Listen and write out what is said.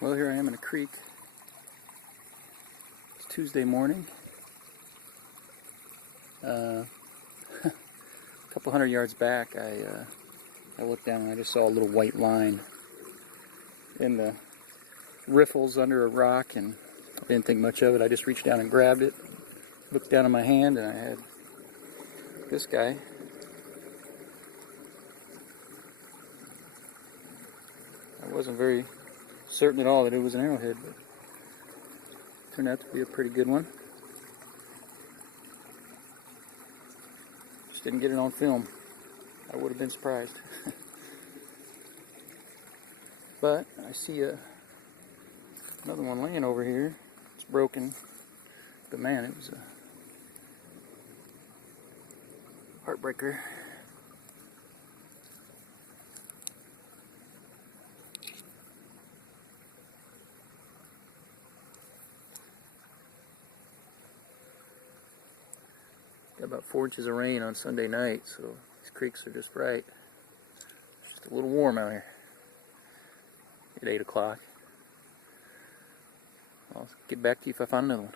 Well, here I am in a creek. It's Tuesday morning. A couple hundred yards back, I looked down and I just saw a little white line in the riffles under a rock, and I didn't think much of it. I just reached down and grabbed it, looked down at my hand, and I had this guy. I wasn't very certain at all that it was an arrowhead, but it turned out to be a pretty good one. Just didn't get it on film. I would have been surprised. But I see another one laying over here. It's broken, but man, it was a heartbreaker. Got about 4 inches of rain on Sunday night, so these creeks are just right. It's just a little warm out here at 8 o'clock. I'll get back to you if I find another one.